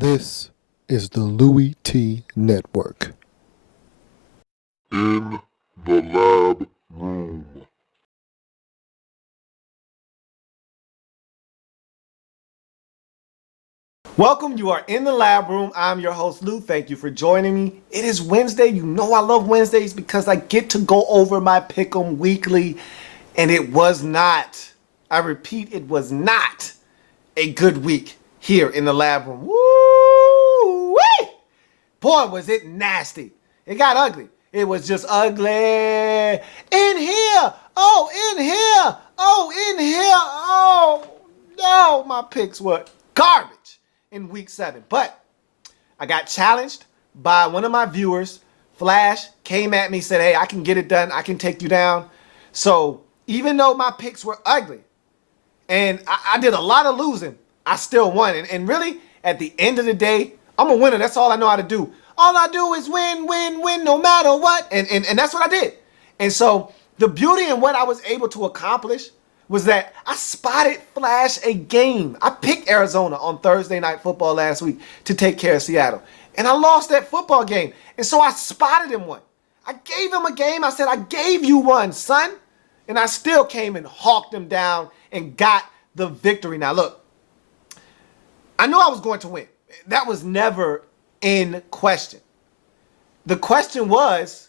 This is the Louie T Network. In the lab room. Welcome, you are in the lab room. I'm your host, Lou. Thank you for joining me. It is Wednesday. You know I love Wednesdays because I get to go over my Pick'em weekly. And it was not, I repeat, it was not a good week here in the lab room. Woo-wee! Boy, was it nasty. It got ugly. It was just ugly. In here. Oh, in here. Oh, in here. Oh, no. My picks were garbage in week 7. But I got challenged by one of my viewers. Flash came at me, said, hey, I can get it done. I can take you down. So even though my picks were ugly and I did a lot of losing, I still won. And really, at the end of the day, I'm a winner. That's all I know how to do. All I do is win, win, win, no matter what. And that's what I did. And so the beauty in what I was able to accomplish was that I spotted Flash a game. I picked Arizona on Thursday Night Football last week to take care of Seattle. And I lost that football game. And so I spotted him one. I gave him a game. I said, I gave you one, son. And I still came and hawked him down and got the victory. Now, look, I knew I was going to win. That was never in question. The question was,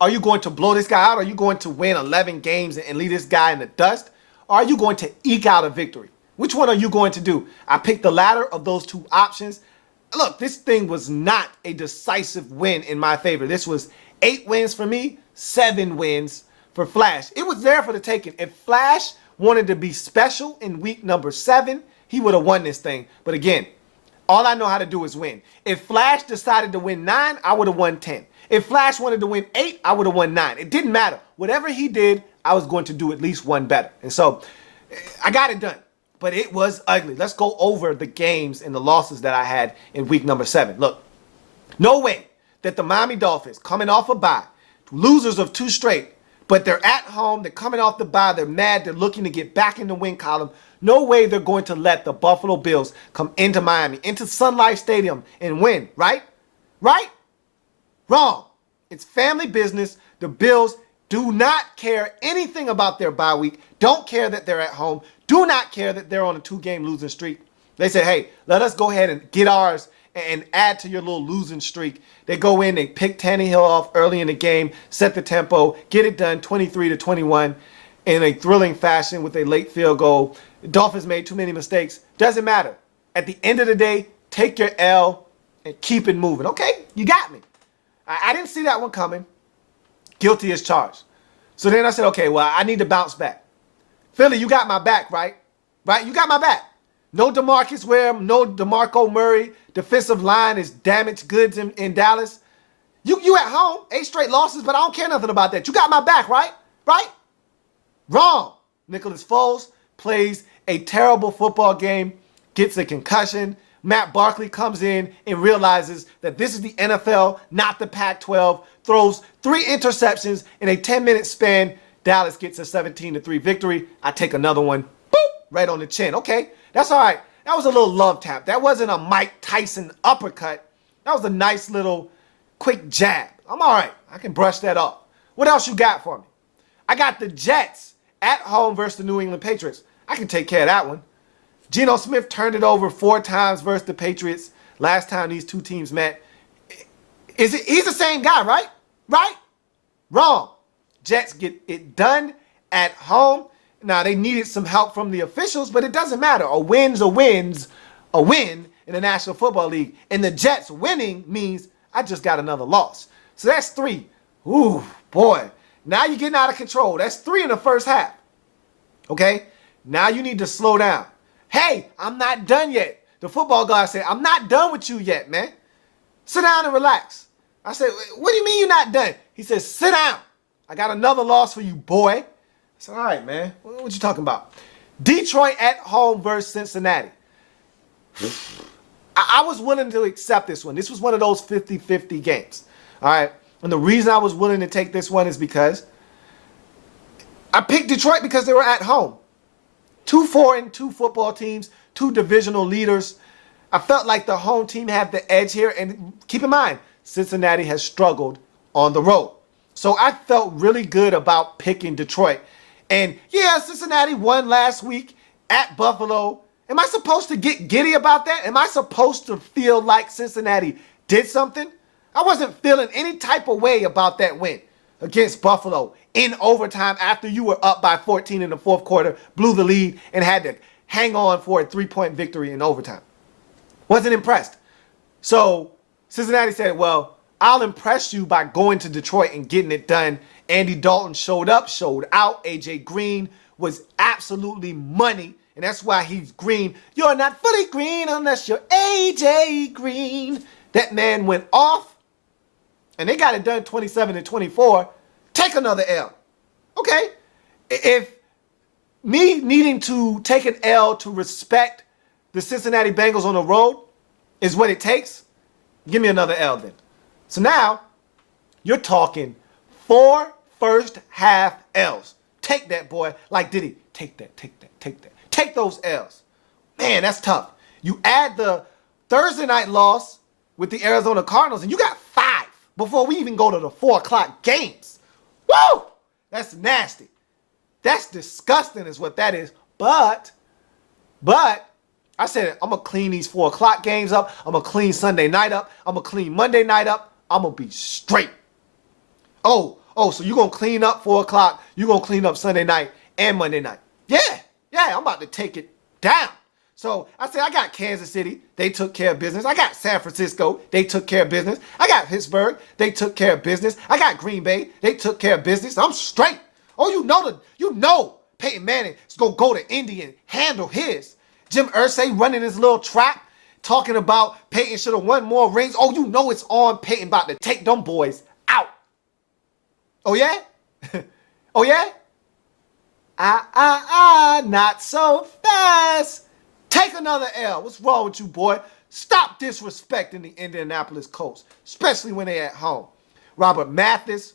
are you going to blow this guy out? Are you going to win 11 games and leave this guy in the dust? Or are you going to eke out a victory? Which one are you going to do? I picked the latter of those two options. Look, this thing was not a decisive win in my favor. This was 8 wins for me, 7 wins for Flash. It was there for the taking. If Flash wanted to be special in week number 7, he would have won this thing. But again, all I know how to do is win. If Flash decided to win 9, I would have won 10. If Flash wanted to win 8, I would have won 9. It didn't matter. Whatever he did, I was going to do at least one better. And so I got it done. But it was ugly. Let's go over the games and the losses that I had in week number 7. Look, no way that the Miami Dolphins, coming off a bye, losers of 2 straight, but they're at home, they're coming off the bye, they're mad, they're looking to get back in the win column. No way they're going to let the Buffalo Bills come into Miami, into Sun Life Stadium and win, right? Right? Wrong. It's family business. The Bills do not care anything about their bye week, don't care that they're at home, do not care that they're on a 2-game losing streak. They said, hey, let us go ahead and get ours and add to your little losing streak. They go in, they pick Tannehill off early in the game, set the tempo, get it done 23-21 in a thrilling fashion with a late field goal. The Dolphins made too many mistakes. Doesn't matter. At the end of the day, take your L and keep it moving. Okay, you got me. I didn't see that one coming. Guilty as charged. So then I said, okay, well, I need to bounce back. Philly, you got my back, right? Right? You got my back. No DeMarcus Ware, no DeMarco Murray. Defensive line is damaged goods in Dallas. You at home, 8 straight losses, but I don't care nothing about that. You got my back, right? Right? Wrong. Nicholas Foles plays a terrible football game, gets a concussion. Matt Barkley comes in and realizes that this is the NFL, not the Pac-12, throws 3 interceptions in a 10-minute span. Dallas gets a 17-3 victory. I take another one, boop, right on the chin. Okay, that's all right. That was a little love tap. That wasn't a Mike Tyson uppercut. That was a nice little quick jab. I'm all right. I can brush that off. What else you got for me? I got the Jets at home versus the New England Patriots. I can take care of that one. Geno Smith turned it over 4 times versus the Patriots last time these two teams met. He's the same guy, right? Right? Wrong. Jets get it done at home. Now, they needed some help from the officials, but it doesn't matter. A win in the National Football League. And the Jets winning means I just got another loss. So that's 3. Ooh, boy. Now you're getting out of control. That's 3 in the first half. Okay? Now you need to slow down. Hey, I'm not done yet. The football guy said, I'm not done with you yet, man. Sit down and relax. I said, what do you mean you're not done? He said, sit down. I got another loss for you, boy. I said, all right, man. What you talking about? Detroit at home versus Cincinnati. I was willing to accept this one. This was one of those 50-50 games. All right. And the reason I was willing to take this one is because I picked Detroit because they were at home. 2 4-2 football teams, 2 divisional leaders. I felt like the home team had the edge here. And keep in mind, Cincinnati has struggled on the road. So I felt really good about picking Detroit. And yeah, Cincinnati won last week at Buffalo. Am I supposed to get giddy about that? Am I supposed to feel like Cincinnati did something? I wasn't feeling any type of way about that win against Buffalo in overtime after you were up by 14 in the fourth quarter, blew the lead, and had to hang on for a 3-point victory in overtime. Wasn't impressed. So Cincinnati said, well, I'll impress you by going to Detroit and getting it done. Andy Dalton showed up, showed out. AJ Green was absolutely money. And that's why he's green. You're not fully green unless you're AJ Green. That man went off. And they got it done 27-24. Take another L. Okay. If me needing to take an L to respect the Cincinnati Bengals on the road is what it takes, give me another L then. So now you're talking 4 first half L's. Take that, boy. Like Diddy. Take that, take that, take that. Take those L's. Man, that's tough. You add the Thursday night loss with the Arizona Cardinals, and you got 5 before we even go to the 4 o'clock games. Woo! That's nasty. That's disgusting is what that is. But I said, I'm going to clean these 4 o'clock games up. I'm going to clean Sunday night up. I'm going to clean Monday night up. I'm going to be straight. Oh, so you're going to clean up 4 o'clock. You're going to clean up Sunday night and Monday night. Yeah, I'm about to take it down. So I said, I got Kansas City. They took care of business. I got San Francisco. They took care of business. I got Pittsburgh. They took care of business. I got Green Bay. They took care of business. I'm straight. Oh, you know Peyton Manning is going to go to Indy and handle his. Jim Irsay running his little trap, talking about Peyton should have won more rings. Oh, you know it's on. Peyton about to take them boys out. Oh, yeah? Oh, yeah? Not so fast. Take another L. What's wrong with you, boy? Stop disrespecting the Indianapolis Colts, especially when they're at home. Robert Mathis,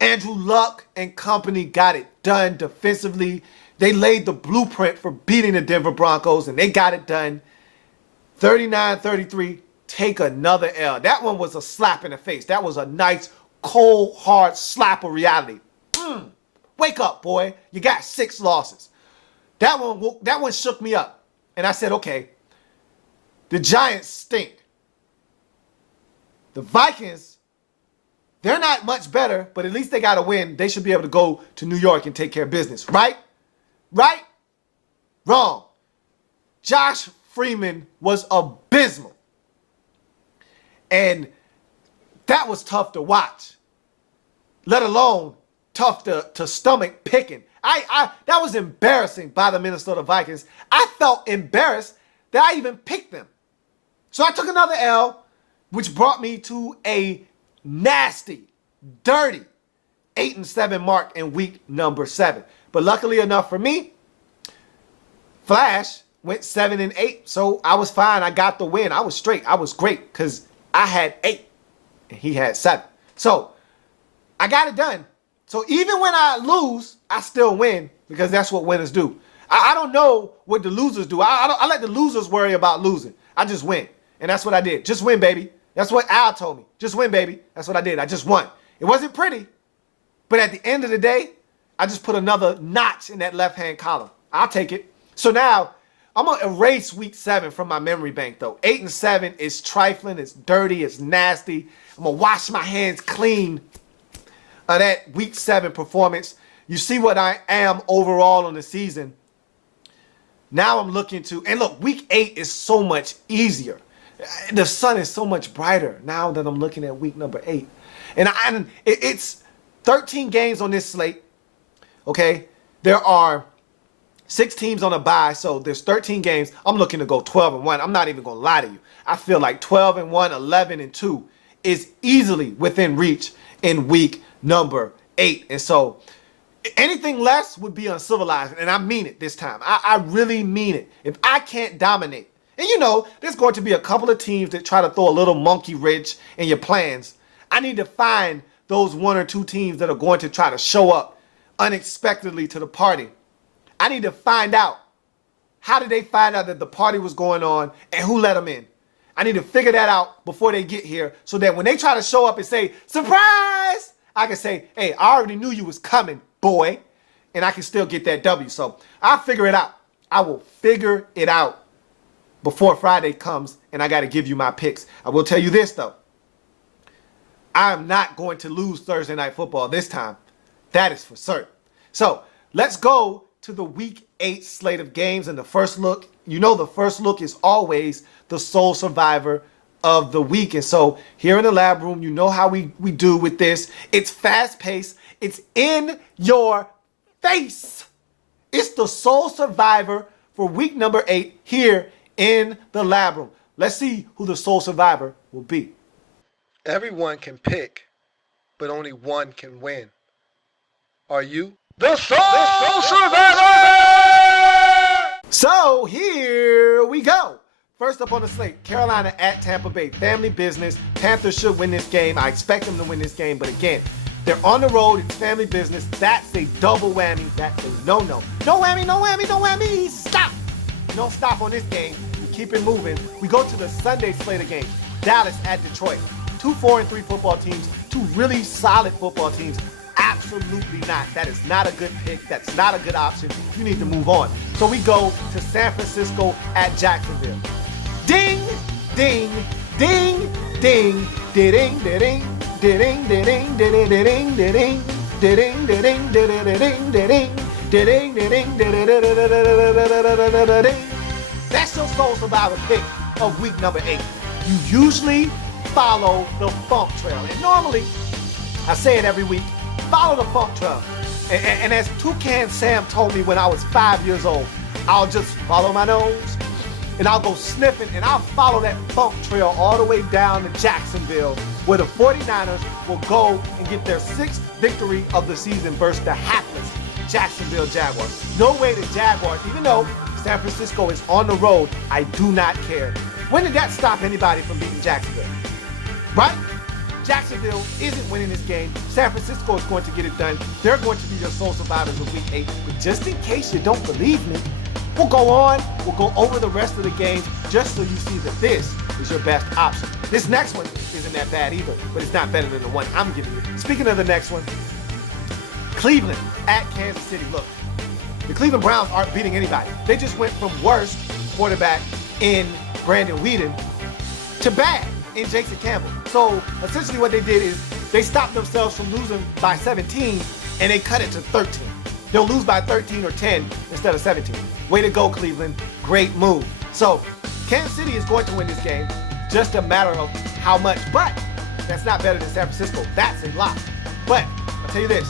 Andrew Luck and company got it done defensively. They laid the blueprint for beating the Denver Broncos, and they got it done. 39-33, take another L. That one was a slap in the face. That was a nice, cold, hard slap of reality. Wake up, boy. You got 6 losses. That one shook me up. And I said, okay, the Giants stink. The Vikings, they're not much better, but at least they got to win. They should be able to go to New York and take care of business, right? Right? Wrong. Josh Freeman was abysmal. And that was tough to watch, let alone tough to stomach picking. That was embarrassing by the Minnesota Vikings. I felt embarrassed that I even picked them. So I took another L, which brought me to a nasty, dirty 8-7 mark in week number 7. But luckily enough for me, Flash went 7-8, so I was fine. I got the win. I was straight. I was great because I had 8 and he had 7. So I got it done. So even when I lose, I still win because that's what winners do. I don't know what the losers do. I let the losers worry about losing. I just win. And that's what I did. Just win, baby. That's what Al told me. Just win, baby. That's what I did. I just won. It wasn't pretty. But at the end of the day, I just put another notch in that left-hand column. I'll take it. So now, I'm going to erase week 7 from my memory bank, though. 8-7 is trifling. It's dirty. It's nasty. I'm going to wash my hands clean of that week 7 performance. You see what I am overall on the season. Now I'm looking to, and look, week 8 is so much easier. The sun is so much brighter now that I'm looking at week number 8. And it's 13 games on this slate. Okay, there are 6 teams on a bye, so there's 13 games. I'm looking to go 12-1. I'm not even gonna lie to you. I feel like 12-1, 11-2 is easily within reach in week number 8. And so anything less would be uncivilized, and I mean it this time. I really mean it. If I can't dominate, and you know, there's going to be a couple of teams that try to throw a little monkey wrench in your plans. I need to find those 1 or 2 teams that are going to try to show up unexpectedly to the party. I need to find out How did they find out that the party was going on and who let them in? I need to figure that out before they get here so that when they try to show up and say, surprise, I can say, hey, I already knew you was coming, boy. And I can still get that W. So I'll figure it out. I will figure it out before Friday comes, and I got to give you my picks. I will tell you this, though. I am not going to lose Thursday Night Football this time. That is for certain. So let's go to the Week 8 slate of games. And the first look, you know the first look is always the sole survivor of the week. And so here in the lab room, you know how we do with this. It's fast-paced. It's in your face. It's the sole survivor for week number 8 here in the lab room. Let's see who the sole survivor will be. Everyone can pick, but only one can win. Are you the sole survivor? So here we go. First up on the slate, Carolina at Tampa Bay. Family business. Panthers should win this game. I expect them to win this game, but again, they're on the road. It's family business. That's a double whammy. That's a no-no. No whammy, no whammy, no whammy. Stop. Don't stop on this game. We keep it moving. We go to the Sunday slate of games. Dallas at Detroit. 2 4-3 football teams. 2 really solid football teams. Absolutely not. That is not a good pick. That's not a good option. You need to move on. So we go to San Francisco at Jacksonville. Ding, ding, ding, ding, ding, ding, ding, ding, ding, ding, ding, ding, ding, ding, ding, ding, ding. That's your sole survivor pick of week number 8. You usually follow the funk trail. And normally, I say it every week, follow the funk trail. And as Toucan Sam told me when I was 5 years old, I'll just follow my nose and I'll go sniffing and I'll follow that funk trail all the way down to Jacksonville, where the 49ers will go and get their 6th victory of the season versus the hapless Jacksonville Jaguars. No way the Jaguars, even though San Francisco is on the road, I do not care. When did that stop anybody from beating Jacksonville? Right? Jacksonville isn't winning this game. San Francisco is going to get it done. They're going to be your sole survivors of week 8. But just in case you don't believe me, we'll go on. We'll go over the rest of the games just so you see that this is your best option. This next one isn't that bad either, but it's not better than the one I'm giving you. Speaking of the next one, Cleveland at Kansas City. Look, the Cleveland Browns aren't beating anybody. They just went from worst quarterback in Brandon Weeden to bad in Jason Campbell. So essentially what they did is they stopped themselves from losing by 17 and they cut it to 13. They'll lose by 13 or 10 instead of 17. Way to go, Cleveland. Great move. So Kansas City is going to win this game. Just a matter of how much. But that's not better than San Francisco. That's a lot. But I'll tell you this.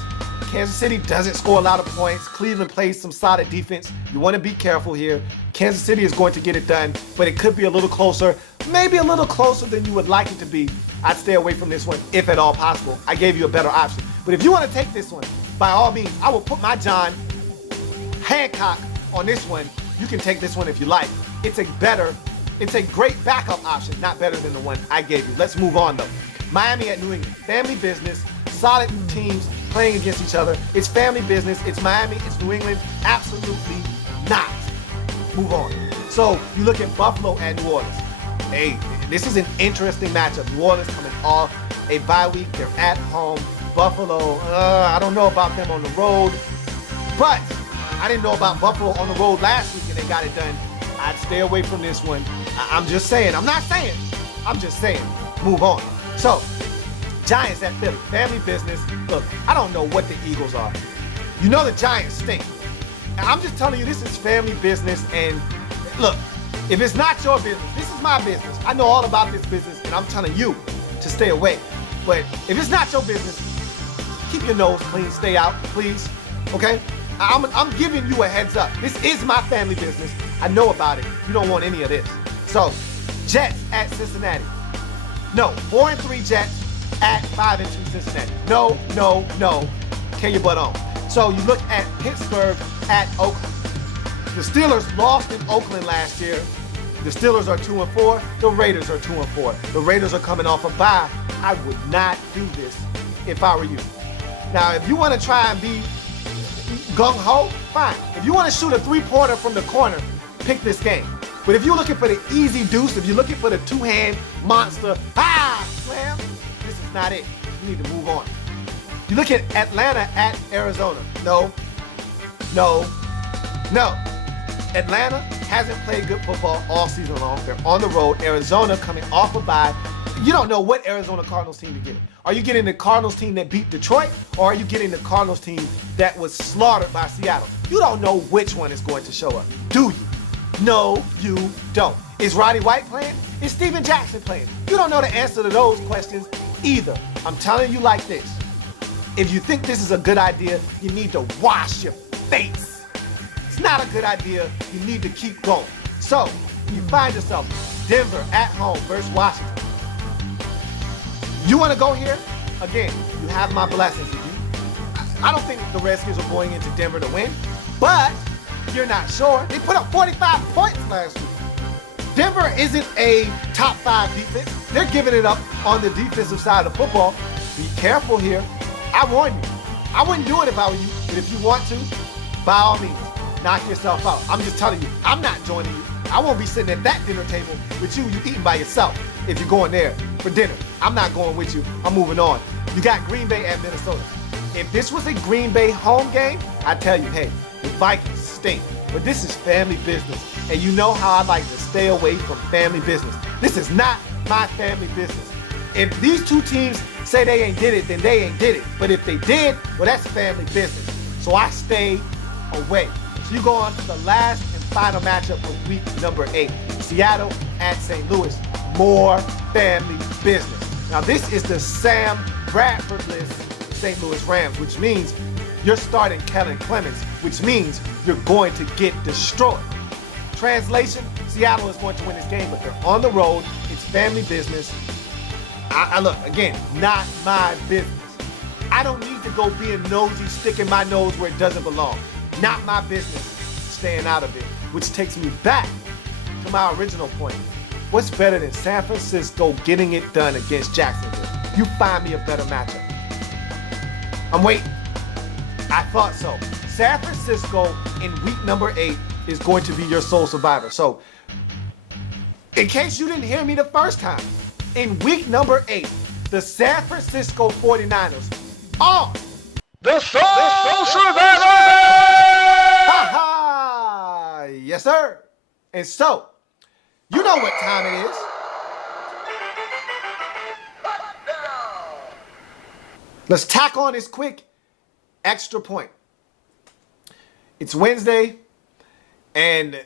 Kansas City doesn't score a lot of points. Cleveland plays some solid defense. You want to be careful here. Kansas City is going to get it done, but it could be a little closer, maybe a little closer than you would like it to be. I'd stay away from this one if at all possible. I gave you a better option. But if you want to take this one, by all means, I will put my John Hancock on this one. You can take this one if you like. It's a great backup option, not better than the one I gave you. Let's move on though. Miami at New England. Family business, solid teams playing against each other. It's family business. It's Miami. It's New England. Absolutely not. Move on. So you look at Buffalo and New Orleans. Hey, this is an interesting matchup. New Orleans coming off a bye week. They're at home. Buffalo, I don't know about them on the road. But I didn't know about Buffalo on the road last week and they got it done. I'd stay away from this one. I'm just saying. I'm not saying. I'm just saying. Move on. So, Giants at Philly. Family business. Look, I don't know what the Eagles are. You know the Giants stink. I'm just telling you this is family business. And look, if it's not your business, this is my business. I know all about this business and I'm telling you to stay away. But if it's not your business, keep your nose clean. Stay out, please. Okay? I'm giving you a heads up. This is my family business. I know about it. You don't want any of this. So, Jets at Cincinnati. No, 4-3 Jets at 5-2 Cincinnati. No, no, no. Can your butt on. So you look at Pittsburgh at Oakland. The Steelers lost in Oakland last year. The Steelers are 2-4. The Raiders are 2-4. The Raiders are coming off a bye. I would not do this if I were you. Now, if you want to try and be gung-ho, fine. If you want to shoot a three-pointer from the corner, pick this game. But if you're looking for the easy deuce, if you're looking for the two-hand monster, slam, this is not it. You need to move on. You look at Atlanta at Arizona. No. Atlanta hasn't played good football all season long. They're on the road. Arizona coming off a bye. You don't know what Arizona Cardinals team you're getting. Are you getting the Cardinals team that beat Detroit, or are you getting the Cardinals team that was slaughtered by Seattle? You don't know which one is going to show up, do you? No, you don't. Is Roddy White playing? Is Steven Jackson playing? You don't know the answer to those questions either. I'm telling you like this. If you think this is a good idea, you need to wash your face. It's not a good idea. You need to keep going. So, you find yourself Denver at home versus Washington. You want to go here? Again, you have my blessings. I don't think the Redskins are going into Denver to win, but you're not sure. They put up 45 points last week. Denver isn't a top 5 defense. They're giving it up on the defensive side of football. Be careful here. I warn you. I wouldn't do it if I were you, but if you want to, by all means, knock yourself out. I'm just telling you, I'm not joining you. I won't be sitting at that dinner table with you eating by yourself if you're going there for dinner. I'm not going with you. I'm moving on. You got Green Bay at Minnesota. If this was a Green Bay home game, I'd tell you, hey, the Vikings stink. But this is family business. And you know how I like to stay away from family business. This is not my family business. If these two teams say they ain't did it, then they ain't did it. But if they did, well, that's family business. So I stay away. So you go on to the last and final matchup of week number 8. Seattle at St. Louis. More family business. Now this is the Sam Bradford-less St. Louis Rams, which means you're starting Kellen Clemens, which means you're going to get destroyed. Translation, Seattle is going to win this game, but they're on the road. It's family business. I look, again, not my business. I don't need to go being nosy, sticking my nose where it doesn't belong. Not my business, staying out of it. Which takes me back to my original point. What's better than San Francisco getting it done against Jacksonville? You find me a better matchup. I'm waiting. I thought so. San Francisco in week number 8 is going to be your sole survivor. So, in case you didn't hear me the first time, in week number 8, the San Francisco 49ers are The Soul Survivor! Ha-ha! Yes, sir. And so, you know what time it is. Let's tack on this quick extra point. It's Wednesday, and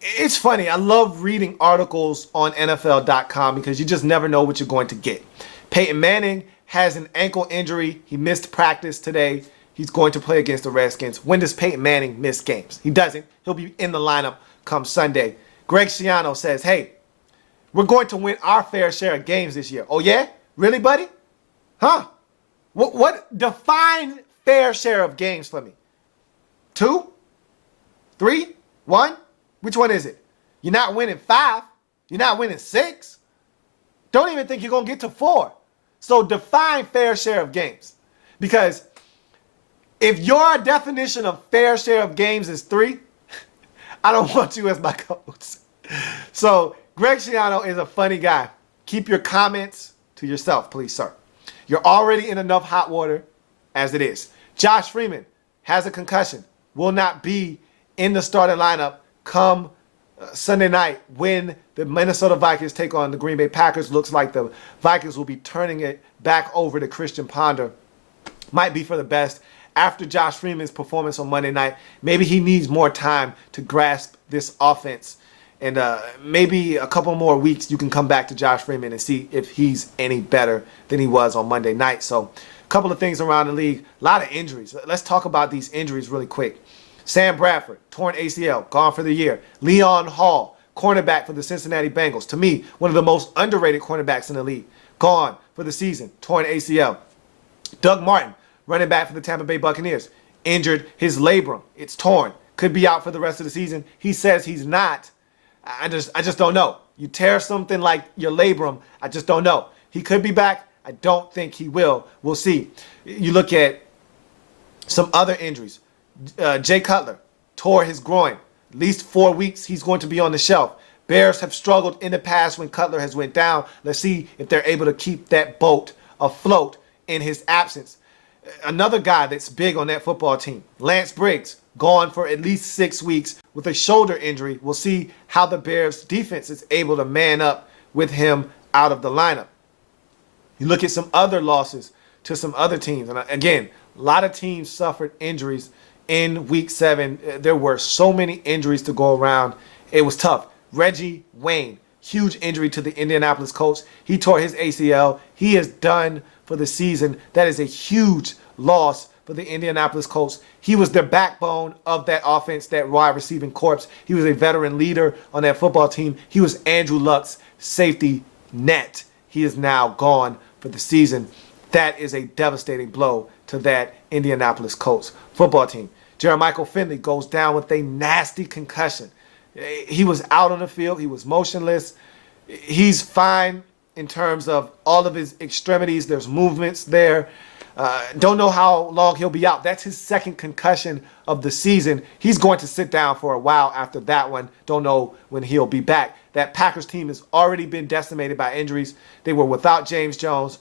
it's funny. I love reading articles on NFL.com because you just never know what you're going to get. Peyton Manning has an ankle injury. He missed practice today. He's going to play against the Redskins. When does Peyton Manning miss games? He doesn't. He'll be in the lineup come Sunday. Greg Schiano says, hey, we're going to win our fair share of games this year. Oh, yeah? Really, buddy? Huh? What define fair share of games for me? 2? 3? 1? Which one is it? You're not winning 5. You're not winning 6. Don't even think you're going to get to 4. So define fair share of games. Because if your definition of fair share of games is 3, I don't want you as my coach. So Greg Schiano is a funny guy. Keep your comments to yourself, please, sir. You're already in enough hot water as it is. Josh Freeman has a concussion. Will not be in the starting lineup come Sunday night when the Minnesota Vikings take on the Green Bay Packers. Looks like the Vikings will be turning it back over to Christian Ponder. Might be for the best. After Josh Freeman's performance on Monday night, maybe he needs more time to grasp this offense. And maybe a couple more weeks you can come back to Josh Freeman and see if he's any better than he was on Monday night. So a couple of things around the league. A lot of injuries. Let's talk about these injuries really quick. Sam Bradford, torn ACL, gone for the year. Leon Hall, cornerback for the Cincinnati Bengals. To me, one of the most underrated cornerbacks in the league. Gone for the season, torn ACL. Doug Martin, running back for the Tampa Bay Buccaneers, injured his labrum. It's torn. Could be out for the rest of the season. He says he's not. I just don't know. You tear something like your labrum, I just don't know. He could be back. I don't think he will. We'll see. You look at some other injuries. Jay Cutler tore his groin. At least 4 weeks he's going to be on the shelf. Bears have struggled in the past when Cutler has went down. Let's see if they're able to keep that boat afloat in his absence. Another guy that's big on that football team, Lance Briggs, gone for at least 6 weeks with a shoulder injury. We'll see how the Bears defense is able to man up with him out of the lineup. You look at some other losses to some other teams. And again, a lot of teams suffered injuries in week 7. There were so many injuries to go around. It was tough. Reggie Wayne, huge injury to the Indianapolis Colts. He tore his ACL. He is done for the season. That is a huge loss for the Indianapolis Colts. He was the backbone of that offense, that wide receiving corps. He was a veteran leader on that football team. He was Andrew Luck's safety net. He is now gone for the season. That is a devastating blow to that Indianapolis Colts football team. Jermichael Finley goes down with a nasty concussion. He was out on the field. He was motionless. He's fine in terms of all of his extremities. There's movements there. Don't know how long he'll be out. That's his second concussion of the season. He's going to sit down for a while after that one. Don't know when he'll be back. That Packers team has already been decimated by injuries. They were without James Jones.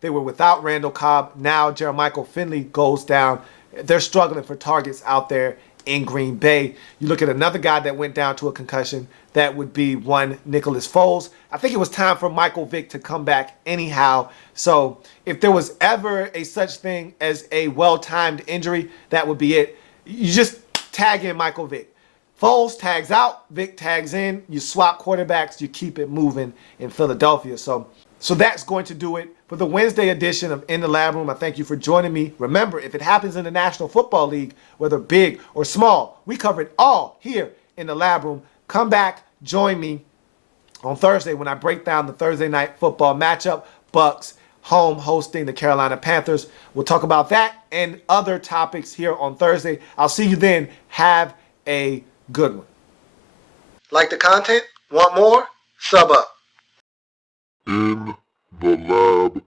They were without Randall Cobb. Now Jermichael Finley goes down. They're struggling for targets out there in Green Bay. You look at another guy that went down to a concussion. That would be one Nicholas Foles. I think it was time for Michael Vick to come back anyhow. So if there was ever a such thing as a well-timed injury, that would be it. You just tag in Michael Vick. Foles tags out, Vick tags in. You swap quarterbacks, you keep it moving in Philadelphia. So that's going to do it for the Wednesday edition of In the Lab Room. I thank you for joining me. Remember, if it happens in the National Football League, whether big or small, we cover it all here in the Lab Room. Come back, join me on Thursday when I break down the Thursday night football matchup. Bucks home hosting the Carolina Panthers. We'll talk about that and other topics here on Thursday. I'll see you then. Have a good one. Like the content? Want more? Sub up. In the Lab